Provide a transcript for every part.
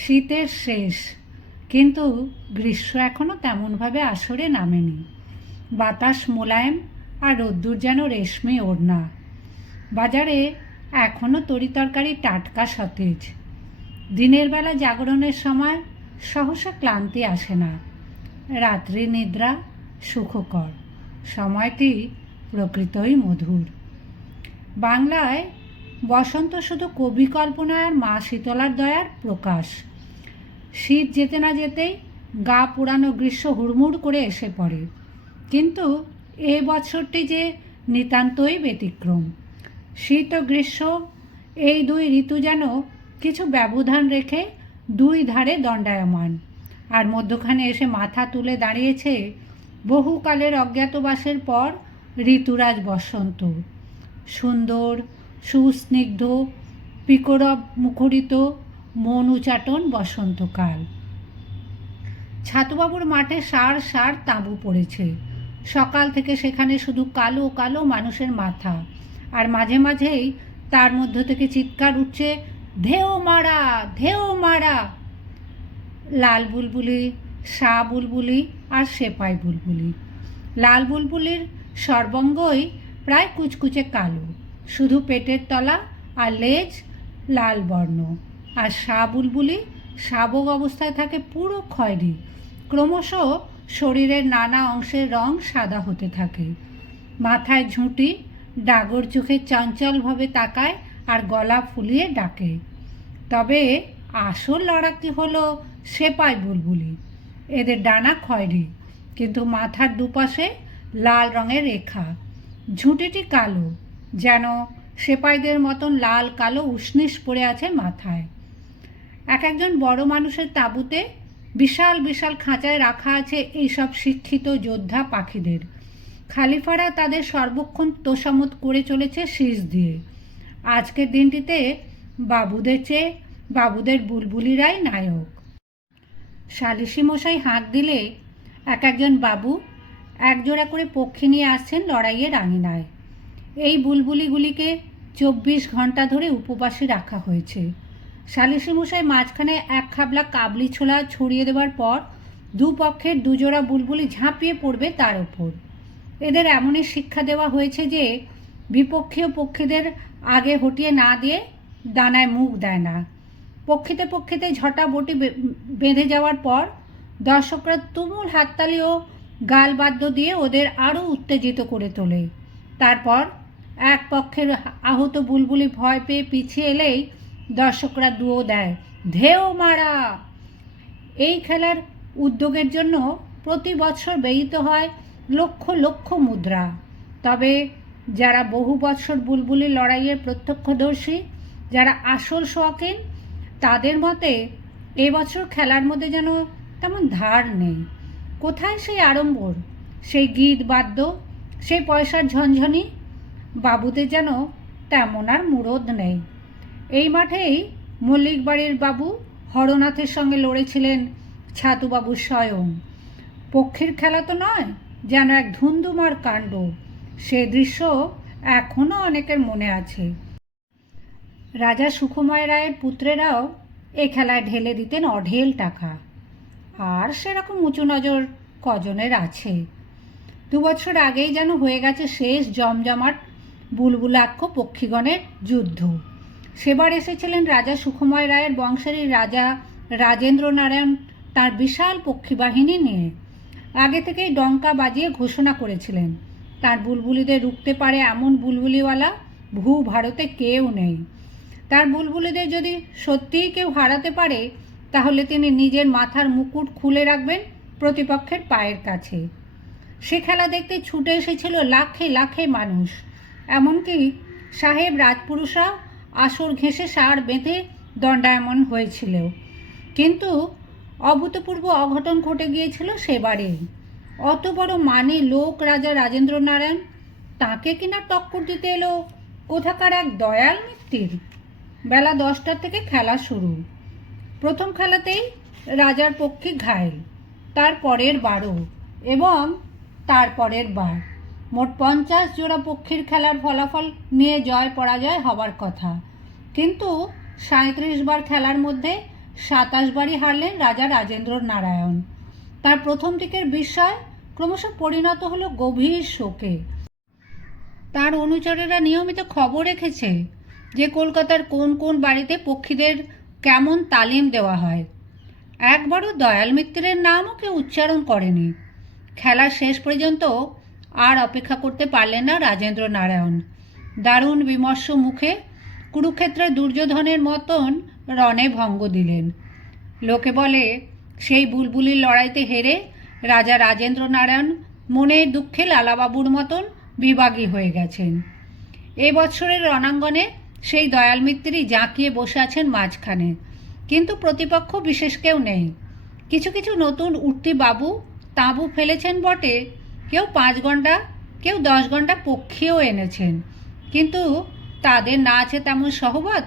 শীতের শেষ, কিন্তু গ্রীষ্ম এখনও তেমনভাবে আসরে নামেনি। বাতাস মোলায়েম আর রোদ্দুর যেন রেশমি ওড়না। বাজারে এখনও তরিতরকারি টাটকা সতেজ। দিনের বেলা জাগরণের সময় সহসা ক্লান্তি আসে না। রাত্রি নিদ্রা সুখকর, সময়টি প্রকৃতই মধুর। বাংলায় বসন্ত শুধু কবি কল্পনায় আর মা শীতলার দয়ার প্রকাশ। শীত যেতে না যেতেই গা পুরানো গ্রীষ্ম হুড়মুড় করে এসে পড়ে। কিন্তু এ বছরটি যে নিতান্তই ব্যতিক্রম। শীত ও গ্রীষ্ম এই দুই ঋতু যেন কিছু ব্যবধান রেখে দুই ধারে দণ্ডায়মান, আর মধ্যখানে এসে মাথা তুলে দাঁড়িয়েছে বহুকালের অজ্ঞাতবাসের পর ঋতুরাজ বসন্ত। সুন্দর, সুস্নিগ্ধ, পিকরব মুখরিত, মন উচাটন বসন্তকাল। ছাতুবাবুর মাঠে সার সার তাঁবু পড়েছে। সকাল থেকে সেখানে শুধু কালো কালো মানুষের মাথা, আর মাঝে মাঝেই তার মধ্য থেকে চিৎকার উঠছে, ধেও মারা, ধেও মারা। লাল বুলবুলি, শাহ বুলবুলি আর সেপাই বুলবুলি। লাল বুলবুলির সর্বাঙ্গই প্রায় কুচকুচে কালো, শুধু পেটের তলা আর লেজ লাল বর্ণ। আর শাহ বুলবুলি শাবক অবস্থায় থাকে পুরো খয়েরি, ক্রমশ শরীরের নানা অংশের রং সাদা হতে থাকে। মাথায় ঝুঁটি, ডাগর চোখে চঞ্চলভাবে তাকায় আর গলা ফুলিয়ে ডাকে। তবে আসল লড়াকি হলো সেপাই বুলবুলি। এদের ডানা খয়েরি, কিন্তু মাথার দুপাশে লাল রঙের রেখা। ঝুঁটিটি কালো, যেন সেপাইদের মতন লাল কালো উষ্ণিস পড়ে আছে মাথায়। এক একজন বড় মানুষের তাঁবুতে বিশাল বিশাল খাঁচায় রাখা আছে এইসব শিক্ষিত যোদ্ধা পাখিদের। খালিফারা তাদের সর্বক্ষণ তোষামত করে চলেছে শীষ দিয়ে। আজকের দিনটিতে বাবুদের চেয়ে বাবুদের বুলবুলিরাই নায়ক। সালিশি মশাই হাঁক দিলে এক একজন বাবু একজোড়া করে পক্ষী নিয়ে আসছেন লড়াইয়ের আঙিনায়। এই বুলবুলিগুলিকে 24 ঘন্টা ধরে উপবাসে রাখা হয়েছে। সালিশি মশাই মাঝখানে এক খাবলা কাবলি ছোলা ছড়িয়ে দেওয়ার পর দুপক্ষের দুজোড়া বুলবুলি ঝাঁপিয়ে পড়বে তার ওপর। এদের এমনই শিক্ষা দেওয়া হয়েছে যে বিপক্ষীয় পক্ষীদের আগে হটিয়ে না দিয়ে দানায় মুখ দেয় না। পক্ষীতে পক্ষীতে ঝটাবটি বেঁধে যাওয়ার পর দর্শকরা তুমুল হাততালি ও গালবাদ্য দিয়ে ওদের আরও উত্তেজিত করে তোলে। তারপর এক পক্ষের আহত বুলবুলি ভয় পেয়ে পিছিয়ে এলেই দর্শকরা দুয়ো দেয়, ধেও মারা। এই খেলার উদ্যোগের জন্য প্রতি বছর ব্যয়িত হয় লক্ষ লক্ষ মুদ্রা। তবে যারা বহু বছর বুলবুলি লড়াইয়ের প্রত্যক্ষদর্শী, যারা আসল শৌখিন, তাদের মতে এবছর খেলার মধ্যে যেন তেমন ধার নেই। কোথায় সেই আড়ম্বর, সেই গীত বাদ্য, সেই পয়সার ঝনঝনি? বাবুদের যেন তেমন আর মুরদ নেই। এই মাঠেই মল্লিক বাড়ির বাবু হরনাথের সঙ্গে লড়েছিলেন ছাতুবাবু স্বয়ং। পক্ষীর খেলা তো নয়, যেন এক ধুন্ধুমার কাণ্ড। সে দৃশ্য এখনও অনেকের মনে আছে। রাজা সুখময় রায়ের পুত্রেরাও এ খেলায় ঢেলে দিতেন অঢেল টাকা। আর সেরকম উঁচু নজর কজনের আছে? 2 বছর আগেই যেন হয়ে গেছে শেষ জমজমাট বুলবুলাক্ষ পক্ষীগণের যুদ্ধ। সেবার এসেছিলেন রাজা সুখময় রায়ের বংশেরই রাজা রাজেন্দ্র নারায়ণ তাঁর বিশাল পক্ষী বাহিনী নিয়ে। আগে থেকেই ডঙ্কা বাজিয়ে ঘোষণা করেছিলেন তাঁর বুলবুলিদের রুখতে পারে এমন বুলবুলিওয়ালা ভূ ভারতে কেউ নেই। তার বুলবুলিদের যদি সত্যিই কেউ হারাতে পারে, তাহলে তিনি নিজের মাথার মুকুট খুলে রাখবেন প্রতিপক্ষের পায়ের কাছে। সে খেলা দেখতে ছুটে এসেছিল লাখে লাখে মানুষ। এমনকি সাহেব রাজপুরুষরা আসর ঘেঁষে সার বেঁধে দণ্ডায়মন হয়েছিল। কিন্তু অভূতপূর্ব অঘটন ঘটে গিয়েছিল সেবারে। অত বড় মানি লোক রাজা রাজেন্দ্র নারায়ণ, তাকে কিনা টক্কর দিতে এলো কোথাকার এক দয়াল মিত্তির। বেলা 10টা থেকে খেলা শুরু। প্রথম খেলাতেই রাজার পক্ষে ঘায়েল, তার পরের 12 এবং তার পরের বার। মোট 50 জোড়া পক্ষীর খেলার ফলাফল নিয়ে জয় পরাজয় হবার কথা, কিন্তু 37 বার খেলার মধ্যে 27 বারই হারলেন রাজা রাজেন্দ্র নারায়ণ। তার প্রথম দিকের বিস্ময় ক্রমশ পরিণত হলো গভীর শোকে। তার অনুচরেরা নিয়মিত খবর রেখেছে যে কলকাতার কোন কোন বাড়িতে পক্ষীদের কেমন তালিম দেওয়া হয়। একবারও দয়াল মিত্রের নামও কেউ উচ্চারণ করেনি। খেলার শেষ পর্যন্ত আর অপেক্ষা করতে পারলেন না রাজেন্দ্র নারায়ণ। দারুণ বিমর্ষ মুখে কুরুক্ষেত্রের দুর্যোধনের মতন রণে ভঙ্গ দিলেন। লোকে বলে সেই বুলবুলির লড়াইতে হেরে রাজা রাজেন্দ্র নারায়ণ মনের দুঃখে লালাবাবুর মতন বিভাগী হয়ে গেছেন। এ বৎসরের রণাঙ্গনে সেই দয়াল মিত্রই জাঁকিয়ে বসে আছেন মাঝখানে, কিন্তু প্রতিপক্ষ বিশেষ কেউ নেই। কিছু কিছু নতুন উঠতি বাবু তাঁবু ফেলেছেন বটে, কেউ 5 ঘন্টা কেউ 10 ঘন্টা পক্ষীও এনেছেন, কিন্তু তাদের না আছে তেমন সহবত,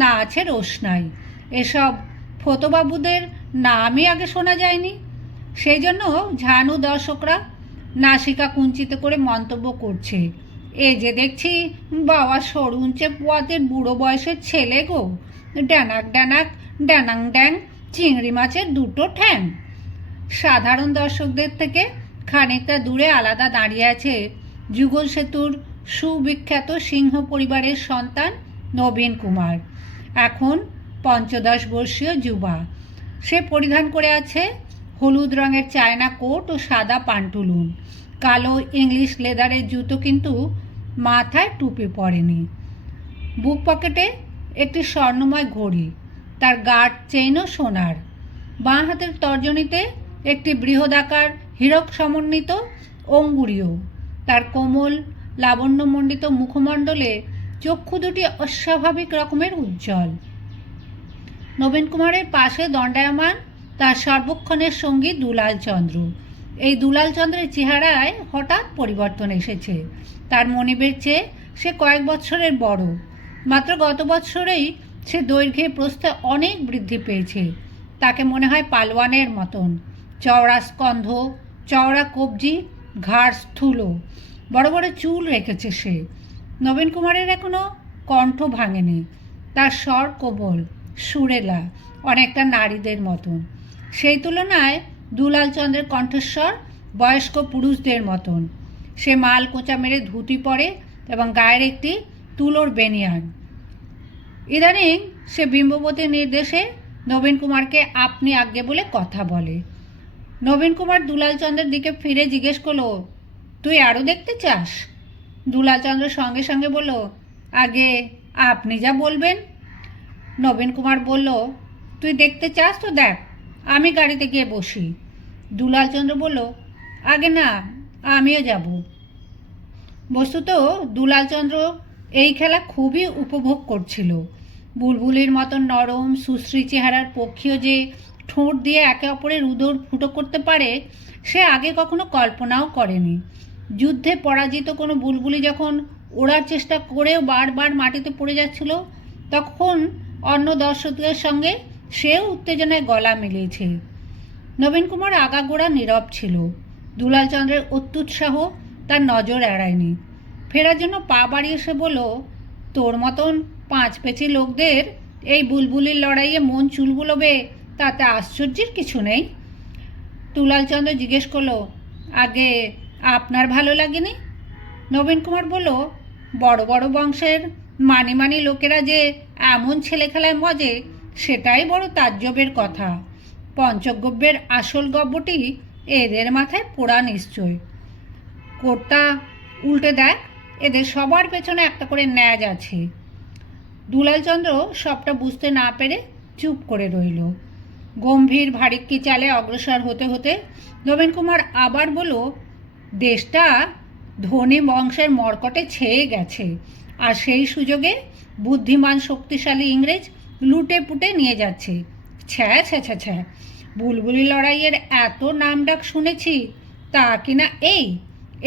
না আছে রোশনাই। এসব ফতোবাবুদের নামই আগে শোনা যায়নি। সেই জন্য ঝানু দর্শকরা নাসিকা কুঞ্চিত করে মন্তব্য করছে, এ যে দেখছি বাবা সরুঞ্চে পোয়াতের বুড়ো বয়সের ছেলে গো, ড্যানাক ড্যানাক ড্যানাং ড্যাং চিংড়ি মাছের 2টো ঠ্যাং। সাধারণ দর্শকদের থেকে খানিকটা দূরে আলাদা দাঁড়িয়ে আছে যুগল সেতুর সুবিখ্যাত সিংহ পরিবারের সন্তান নবীন কুমার, এখন 15 বর্ষীয় যুবা। সে পরিধান করে আছে হলুদ রঙের চায়না কোট ও সাদা পান্টুলুন, কালো ইংলিশ লেদারের জুতো, কিন্তু মাথায় টুপি পরেনি। বুক পকেটে একটি স্বর্ণময় ঘড়ি, তার গার্ড চেইনও সোনার। বাঁ হাতের তর্জনীতে একটি বৃহদাকার হীরক সমন্বিত অঙ্গুরীয়। তার কোমল লাবণ্যমণ্ডিত মুখমণ্ডলে চক্ষু দুটি অস্বাভাবিক রকমের উজ্জ্বল। নবীন কুমারের পাশে দণ্ডায়মান তার সর্বক্ষণের সঙ্গী দুলাল চন্দ্র। এই দুলাল চন্দ্রের চেহারায় হঠাৎ পরিবর্তন এসেছে। তার মনিবের চেয়ে সে কয়েক বৎসরের বড়, মাত্র গত বৎসরেই সে দৈর্ঘ্যে প্রস্থে অনেক বৃদ্ধি পেয়েছে। তাকে মনে হয় পালোয়ানের মতন, চওড়া স্কন্ধ, চওড়া কবজি, ঘাড় স্থূল, বড় বড় চুল রেখেছে সে। নবীন কুমারের এখনো কণ্ঠ ভাঙেনি, তার স্বর কোমল সুরেলা, অনেকটা নারীদের মতন। সেই তুলনায় দুলাল চন্দ্রের কণ্ঠস্বর বয়স্ক পুরুষদের মতন। সে মাল কোঁচা মেরে ধুতি পরে এবং গায়ের একটি তুলোর বেনিয়ান। ইদানিং সে বিম্ববতীর নির্দেশে নবীন কুমারকে আপনি আজ্ঞে বলে কথা বলে। নবীন কুমার দুলাল চন্দ্রের দিকে ফিরে জিজ্ঞেস করলো, তুই আরও দেখতে চাস? দুলাল চন্দ্র সঙ্গে সঙ্গে বলল, আগে আপনি যা বলবেন। নবীন কুমার বলল, তুই দেখতে চাস তো দেখ, আমি গাড়িতে গিয়ে বসি। দুলাল চন্দ্র বলল, আগে না, আমিও যাব। বস্তুত দুলাল চন্দ্র এই খেলা খুবই উপভোগ করছিল। বুলবুলির মতন নরম সুশ্রী চেহারার পক্ষীও যে ঠোঁট দিয়ে একে অপরের উদর ফুটো করতে পারে সে আগে কখনো কল্পনাও করেনি। যুদ্ধে পরাজিত কোনো বুলবুলি যখন ওড়ার চেষ্টা করেও বারবার মাটিতে পড়ে যাচ্ছিল, তখন অন্য দর্শকদের সঙ্গে সেও উত্তেজনায় গলা মিলিয়েছে। নবীন কুমার আগাগোড়া নীরব ছিল। দুলাল চন্দ্রের অত্যুৎসাহ তার নজর এড়ায়নি। ফেরার জন্য পা বাড়িয়ে সে বলল, তোর মতন 5 পেঁচি লোকদের এই বুলবুলির লড়াইয়ে মন চুলবুলোবে, তাতে আশ্চর্যের কিছু নেই। দুলাল চন্দ্র জিজ্ঞেস করলো, আগে আপনার ভালো লাগেনি? নবীন কুমার বলল, বড় বড় বংশের মানি মানি লোকেরা যে এমন ছেলে খেলায় মজে, সেটাই বড় তাজ্জবের কথা। পঞ্চগব্যের আসল গব্যটি এদের মাথায় পোড়া নিশ্চয়। কোর্তা উল্টে দেখ, এদের সবার পেছনে একটা করে ন্যাজ আছে। দুলাল চন্দ্র সবটা বুঝতে না পেরে চুপ করে রইল। গম্ভীর ভারিক্কি চালে অগ্রসর হতে হতে নবীন কুমার আবার বলল, দেশটা ধনী বংশের মর্কটে ছেয়ে গেছে, আর সেই সুযোগে বুদ্ধিমান শক্তিশালী ইংরেজ লুটে পুটে নিয়ে যাচ্ছে। ছ্যা ছ্যা ছ্যা ছ্যা, বুলবুলি লড়াইয়ের এত নামডাক শুনেছি, তা কিনা এই,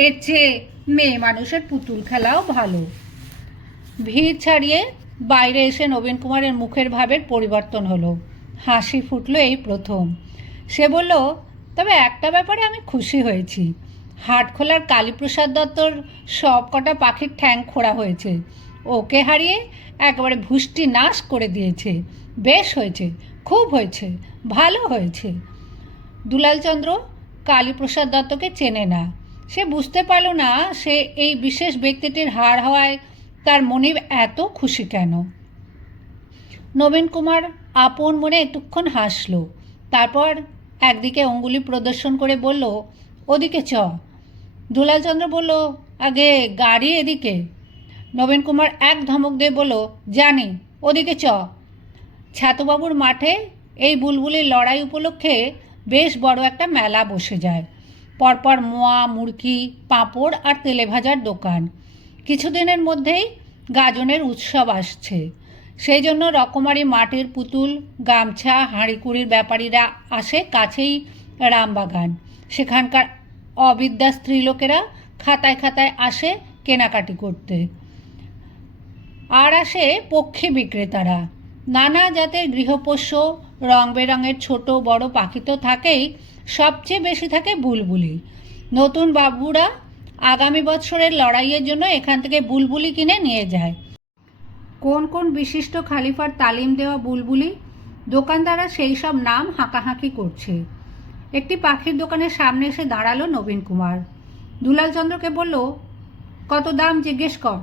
এর চেয়ে মেয়ে মানুষের পুতুল খেলাও ভালো। ভিড় ছাড়িয়ে বাইরে এসে নবীন কুমারের মুখের ভাবের পরিবর্তন হলো। হাসি ফুটল এই প্রথম। সে বলল, তবে একটা ব্যাপারে আমি খুশি হয়েছি। হাটখোলার কালীপ্রসাদ দত্তর সব কটা পাখির ঠ্যাং খোঁড়া হয়েছে। ওকে হারিয়ে একেবারে ভুষ্টি নাশ করে দিয়েছে। বেশ হয়েছে, খুব হয়েছে, ভালো হয়েছে। দুলালচন্দ্র কালীপ্রসাদ দত্তকে চেনে না। সে বুঝতে পারল না সে এই বিশেষ ব্যক্তিটির হার হওয়ায় তার মনিব এত খুশি কেন। নবীন কুমার আপন মনে একটুক্ষণ হাসল, তারপর একদিকে অঙ্গুলি প্রদর্শন করে বলল, ওদিকে চ। দুলালচন্দ্র বলল, আগে গাড়ি এদিকে। নবীন কুমার এক ধমক দিয়ে বলল, জানি, ওদিকে চ। ছাতুবাবুর মাঠে এই বুলবুলির লড়াই উপলক্ষে বেশ বড় একটা মেলা বসে যায়। পরপর মোয়া, মুড়কি, পাঁপড় আর তেলে ভাজার দোকান। কিছুদিনের মধ্যেই গাজনের উৎসব আসছে। সেই জন্য রকমারি মাটির পুতুল, গামছা, হাঁড়িকুড়ির ব্যাপারীরা আসে কাছেই রামবাগান। সেখানকার অবিদ্যা স্ত্রীলোকেরা খাতায় খাতায় আসে কেনাকাটি করতে। আর আসে পক্ষী বিক্রেতারা। নানা জাতের গৃহপোষ্য, রং বেরঙের ছোট বড় পাখি তো থাকেই, সবচেয়ে বেশি থাকে বুলবুলি। নতুন বাবুরা আগামী বছরের লড়াইয়ের জন্য এখান থেকে বুলবুলি কিনে নিয়ে যায়। কোন কোন বিশিষ্ট খালিফার তালিম দেওয়া বুলবুলি, দোকানদাররা সেই সব নাম হাঁকাহাঁকি করছে। একটি পাখির দোকানের সামনে এসে দাঁড়ালো নবীন কুমার। দুলালচন্দ্রকে বলল, কত দাম জিজ্ঞেস কর।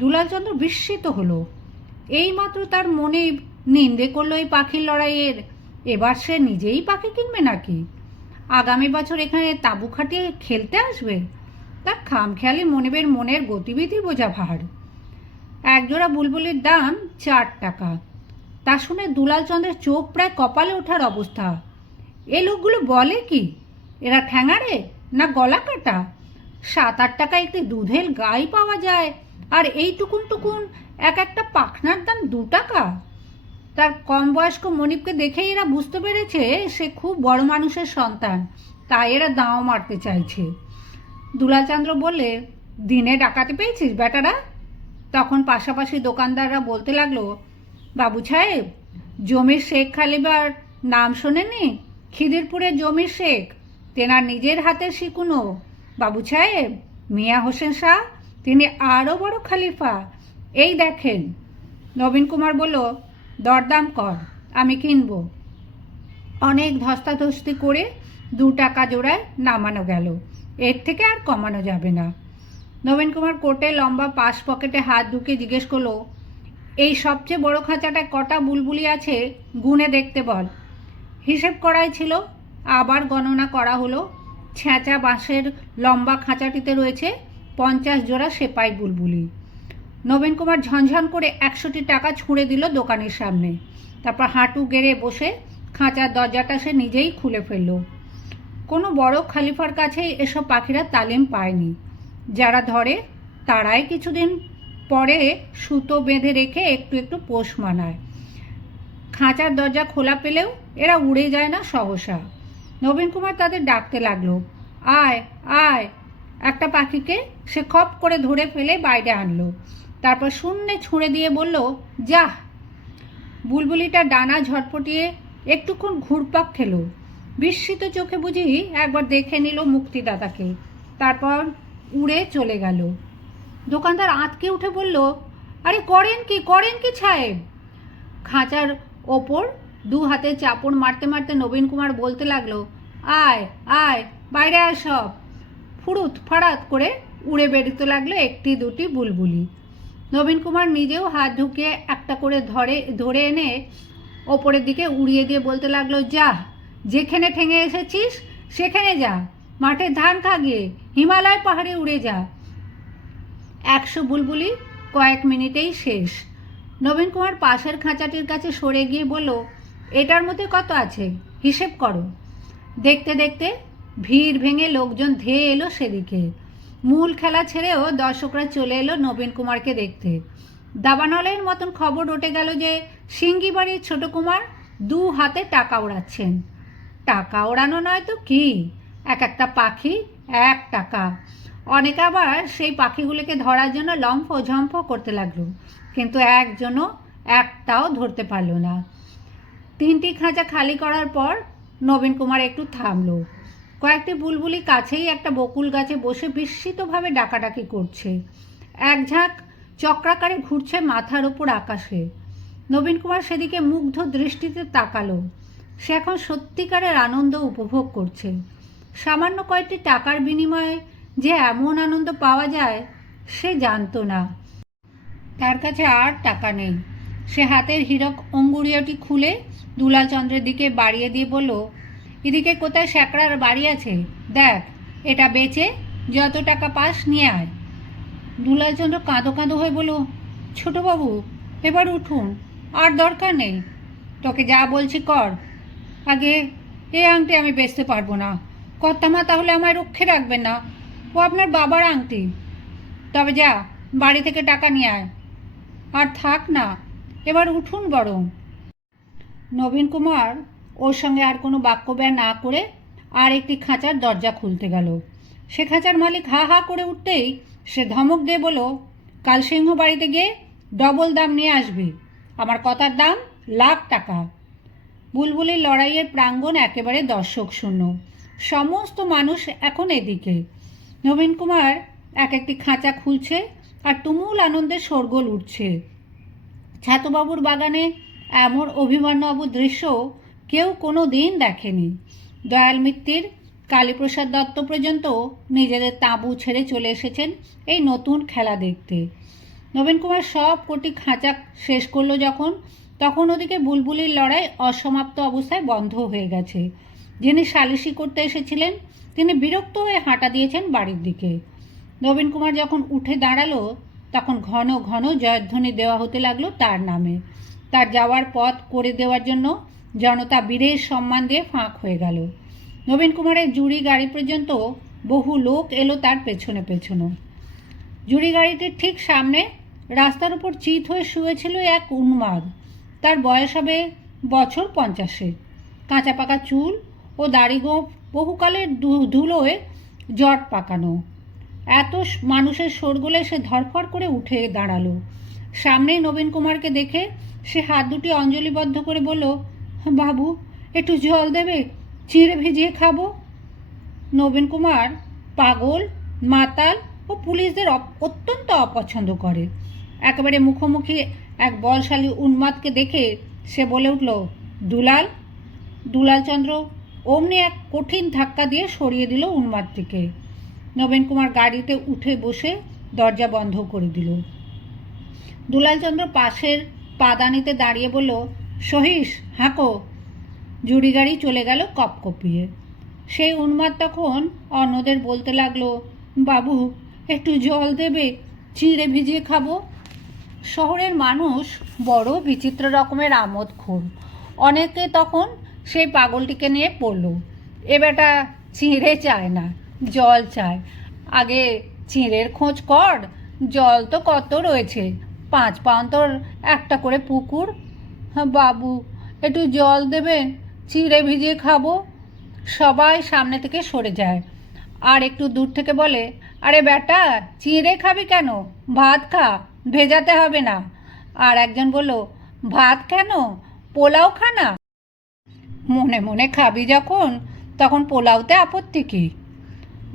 দুলালচন্দ্র বিস্মিত হলো। এইমাত্র তার মনে নিন্দে করলো এই পাখির লড়াইয়ের, এবার সে নিজেই পাখি কিনবে নাকি? আগামী বছর এখানে তাঁবু খাটিয়ে খেলতে আসবে? তার খামখেয়ালি মনিবের মনের গতিবিধি বোঝা ভার। একজোড়া বুলবুলির দাম 4 টাকা। তা শুনে দুলালচন্দ্রের চোখ প্রায় কপালে ওঠার অবস্থা। এ লোকগুলো বলে কি? এরা ঠ্যাঙাড়ে না গলা কাটা? 7-8 টাকা একটি দুধের গাই পাওয়া যায়, আর এই টুকুন টুকুন এক একটা পাখনার দাম 2 টাকা। তার কম বয়স্ক মনিবকে দেখেই এরা বুঝতে পেরেছে সে খুব বড় মানুষের সন্তান, তাই এরা দাঁও মারতে চাইছে। দুলালচন্দ্র বললে, দিনে ডাকাতি পেয়েছিস বেটারা? তখন পাশাপাশি দোকানদাররা বলতে লাগলো, বাবু সাহেব, জমির শেখ খালিবার নাম শোনেননি? খিদিরপুরের জমির শেখ, তেনার নিজের হাতের শিকুনো। বাবু সাহেব, মিয়া হোসেন শাহ, তিনি আরও বড় খালিফা। এই দেখেন। নবীন কুমার বলল, দরদাম কর, আমি কিনব। অনেক ধস্তাধস্তি করে 2 টাকা জোড়ায় নামানো গেল। এর থেকে আর কমানো যাবে না। নবীন কুমার কোটে লম্বা পাশ পকেটে হাত ঢুকে জিজ্ঞেস করলো, এই সবচেয়ে বড় খাঁচাটায় কটা বুলবুলি আছে গুনে দেখতে বল। হিসেব করাই ছিল, আবার গণনা করা হলো। ছ্যাঁচা বাঁশের লম্বা খাঁচাটিতে রয়েছে 50 জোড়া সেপাই বুলবুলি। নবীন কুমার ঝনঝন করে 100টি টাকা ছুঁড়ে দিল দোকানের সামনে। তারপর হাঁটু গেড়ে বসে খাঁচার দরজাটা সে নিজেই খুলে ফেলল। কোনো বড় খালিফার কাছেই এসব পাখিরা তালিম পায়নি। যারা ধরে তারাই কিছুদিন পরে সুতো বেঁধে রেখে একটু একটু পোষ মানায়। খাঁচার দরজা খোলা পেলেও এরা উড়ে যায় না সহসা। নবীন কুমার তাদের ডাকতে লাগলো, আয় আয়। একটা পাখিকে সে খপ করে ধরে ফেলে বাইরে আনলো। তারপর শূন্যে ছুঁড়ে দিয়ে বলল, যাহ। বুলবুলিটা ডানা ঝটপটিয়ে একটুক্ষণ ঘুরপাক খেলো। বিস্মিত চোখে বুঝি একবার দেখে নিল মুক্তিদাতাকে, তারপর উড়ে চলে গেল। দোকানদার আঁতকে উঠে বলল, আরে করেন কি সাহেব? খাঁচার ওপর 2 হাতে চাপড় মারতে মারতে নবীন কুমার বলতে লাগলো, আয় আয়, বাইরে আয় সব। ফুরুত ফাড়াত করে উড়ে বেরোতে লাগলো 1-2টি বুলবুলি। নবীন কুমার নিজেও হাত ঢুকিয়ে একটা করে ধরে এনে ওপরের দিকে উড়িয়ে দিয়ে বলতে লাগলো, যা, যেখানে ঠেঙে এসেছিস সেখানে যা, মাঠে ধান খা গিয়ে, হিমালয় পাহাড়ে উড়ে যা। 100 বুলবুলি কয়েক মিনিটেই শেষ। নবীন কুমার পাশের খাঁচাটির কাছে সরে গিয়ে বলল, এটার মধ্যে কত আছে হিসেব করো। দেখতে দেখতে ভিড় ভেঙে লোকজন ধেয়ে এলো সেদিকে। মূল খেলা ছেড়েও দর্শকরা চলে এলো নবীন কুমারকে দেখতে। দাবানলের মতন খবর উঠে গেল যে সিঙ্গি বাড়ির ছোট কুমার 2 হাতে টাকা ওড়াচ্ছেন। টাকা ওড়ানো নয় তো কি, এক একটা পাখি 1 টাকা। অনেকে আবার সেই পাখিগুলিকে ধরার জন্য লম্ফ ঝম্প করতে লাগলো, কিন্তু একজনও একটাও ধরতে পারল না। 3টি খাঁচা খালি করার পর নবীন কুমার একটু থামলো। কয়েকটি বুলবুলি কাছেই একটা বকুল গাছে বসে বিস্মিতভাবে ডাকাডাকি করছে। এক ঝাঁক চক্রাকারে ঘুরছে মাথার ওপর আকাশে। নবীন কুমার সেদিকে মুগ্ধ দৃষ্টিতে তাকালো। সে এখন সত্যিকারের আনন্দ উপভোগ করছে। সামান্য কয়েকটি টাকার বিনিময়ে যে এমন আনন্দ পাওয়া যায় সে জানতো না। তার কাছে আর টাকা নেই। সে হাতের হীরক অঙ্গুরীয়টি খুলে দুলালচন্দ্রের দিকে বাড়িয়ে দিয়ে বলল, এদিকে কোথায় স্যাকরার বাড়ি আছে, দেখ, এটা বেচে যত টাকা পাস নিয়ে আয়। দুলালচন্দ্র কাঁদো কাঁদো হয়ে বলল, ছোটবাবু, এবার উঠুন, আর দরকার নেই। তোকে যা বলছি কর। আগে এ আংটি আমি বেচতে পারবো না। কর্তামা তাহলে আমায় রক্ষে রাখবেন না। ও আপনার বাবার আংটি। তবে যা, বাড়ি থেকে টাকা নিয়ে আয়। আর থাক না, এবার উঠুন বরং। নবীন কুমার ওর সঙ্গে আর কোনো বাক্যব্যয় না করে আর একটি খাঁচার দরজা খুলতে গেল। সে খাঁচার মালিক হা হা করে উঠতেই সে ধমক দিয়ে বলল, কাল সিংহ বাড়িতে গিয়ে ডবল দাম নিয়ে আসবি। আমার কথার দাম $1,00,000। বুলবুলির লড়াইয়ের প্রাঙ্গণ একেবারে দর্শক শূন্য। সমস্ত মানুষ এখন এদিকে। নবীন কুমার এক একটি খাঁচা খুলছে আর তুমুল আনন্দে শোরগোল উঠছে। ছাতুবাবুর বাগানে এমন অভিমান্যব দৃশ্য কেউ কোনো দিন দেখেনি। দয়াল মিত্তির, কালীপ্রসাদ দত্ত পর্যন্ত নিজেদের তাঁবু ছেড়ে চলে এসেছেন এই নতুন খেলা দেখতে। নবীন কুমার সব কোটি খাঁচা শেষ করলো যখন, তখন ওদিকে বুলবুলির লড়াই অসমাপ্ত অবস্থায় বন্ধ হয়ে গেছে। যিনি সালিশি করতে এসেছিলেন তিনি বিরক্ত হয়ে হাঁটা দিয়েছেন বাড়ির দিকে। নবীন কুমার যখন উঠে দাঁড়ালো তখন ঘন ঘন জয়ধ্বনি দেওয়া হতে লাগলো তার নামে। তার যাওয়ার পথ করে দেওয়ার জন্য জনতা বীরের সম্মান দিয়ে ফাঁক হয়ে গেল। নবীন কুমারের জুড়ি গাড়ি পর্যন্ত বহু লোক এলো তার পেছনে পেছনে। জুড়ি গাড়িটির ঠিক সামনে রাস্তার উপর চিত হয়ে শুয়েছিল এক উন্মাদ। তার বয়স হবে বছর 50। কাঁচা পাকা চুল ও দাড়ি গোঁফ বহুকালের ধুলোয় জট পাকানো। এত মানুষের শোরগোলে সে ধরফর করে উঠে দাঁড়ালো। সামনেই নবীন কুমারকে দেখে সে হাত দুটি অঞ্জলিবদ্ধ করে বলল, বাবু, একটু জল দেবে, চিঁড়ে ভিজিয়ে খাবো। নবীন কুমার পাগল, মাতাল ও পুলিশদের অত্যন্ত অপছন্দ করে। একেবারে মুখোমুখি এক বলশালী উন্মাদকে দেখে সে বলে উঠল, দুলাল। দুলালচন্দ্র অমনি এক কঠিন ধাক্কা দিয়ে সরিয়ে দিল উন্মাদটিকে। নবীন কুমার গাড়িতে উঠে বসে দরজা বন্ধ করে দিল। দুলালচন্দ্র পাশের পাদানিতে দাঁড়িয়ে বলল, সহিস, হাঁকো। জুড়ি গাড়ি চলে গেল কপকপিয়ে। সেই উন্মাদ তখন অন্যদের বলতে লাগলো, বাবু, একটু জল দেবে, চিঁড়ে ভিজিয়ে খাবো। শহরের মানুষ বড় বিচিত্র রকমের আমোদখোর। অনেকে তখন সেই পাগলটিকে নিয়ে পড়ল, এ বেটা চিঁড়ে চায় না, জল চায়। আগে চিঁড়ের খোঁজ কর, জল তো কত রয়েছে, 5 প্রান্তর একটা করে পুকুর। বাবু, একটু জল দেবেন, চিঁড়ে ভিজিয়ে খাবো। সবাই সামনে থেকে সরে যায় আর একটু দূর থেকে বলে, আরে বেটা, চিঁড়ে খাবি কেন, ভাত খা, ভেজাতে হবে না। আর একজন বলল, ভাত কেন, পোলাও খা না। মনে মনে খাবি যখন, তখন পোলাওতে আপত্তি কী?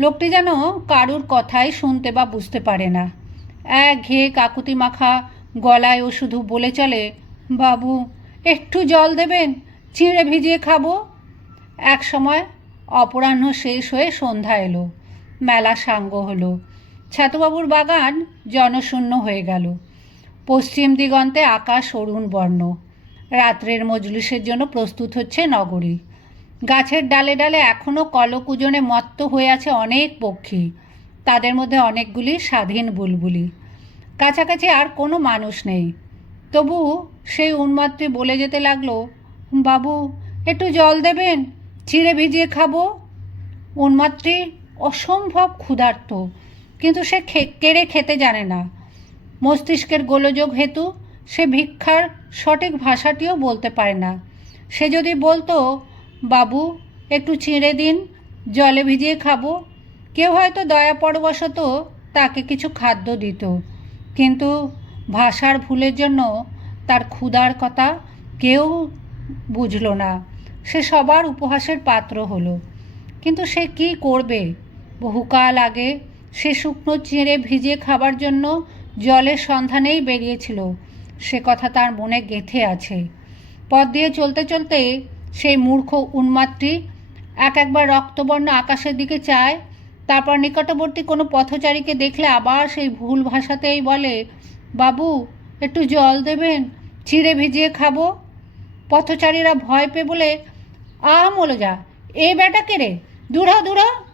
লোকটি যেন কারুর কথাই শুনতে বা বুঝতে পারে না। ঘেয়ে কাকুতি মাখা গলায় ও শুধু বলে চলে, বাবু, একটু জল দেবেন, চিঁড়ে ভিজিয়ে খাবো। এক সময় অপরাহ্ন শেষ হয়ে সন্ধ্যা এলো। মেলা সাঙ্গ হলো। ছাতুবাবুর বাগান জনশূন্য হয়ে গেল। পশ্চিম দিগন্তে আকাশ অরুণ বর্ণ। রাত্রের মজলিসের জন্য প্রস্তুত হচ্ছে নগরী। গাছের ডালে ডালে এখনও কলকুজনে মত্ত হয়ে আছে অনেক পক্ষী। তাদের মধ্যে অনেকগুলি স্বাধীন বুলবুলি। কাছাকাছি আর কোনো মানুষ নেই। তবু সেই উন্মাদটি বলে যেতে লাগলো, বাবু, একটু জল দেবেন, চিঁড়ে ভিজিয়ে খাবো। উন্মাদটি অসম্ভব ক্ষুধার্ত, কিন্তু সে কেড়ে খেতে জানে না। মস্তিষ্কের গোলযোগ হেতু সে ভিক্ষার সঠিক ভাষাটিও বলতে পারে না। সে যদি বলতো, বাবু, একটু চিঁড়ে দিন, জলে ভিজিয়ে খাবো, কেউ হয়তো দয়াপরবশত তাকে কিছু খাদ্য দিত। কিন্তু ভাষার ভুলের জন্য তার ক্ষুধার কথা কেউ বুঝল না। সে সবার উপহাসের পাত্র হলো। কিন্তু সে কি করবে? বহুকাল আগে সে শুকনো চিঁড়ে ভিজিয়ে খাবার জন্য জলের সন্ধানেই বেরিয়েছিল। সে কথা তার মনে গেঁথে আছে। পথ দিয়ে চলতে চলতে সেই মূর্খ উন্মাদটি একবার রক্তবর্ণ আকাশের দিকে চায়, তারপর নিকটবর্তী কোনো পথচারীকে দেখলে আবার সেই ভুল ভাষাতেই বলে, বাবু একটু জল দেবেন, চিড়ে ভিজিয়ে খাবো। পথচারীরা ভয় পেয়ে বলে, আহ মলো যা, এ বেটা কে রে, দূর হ দূর হ।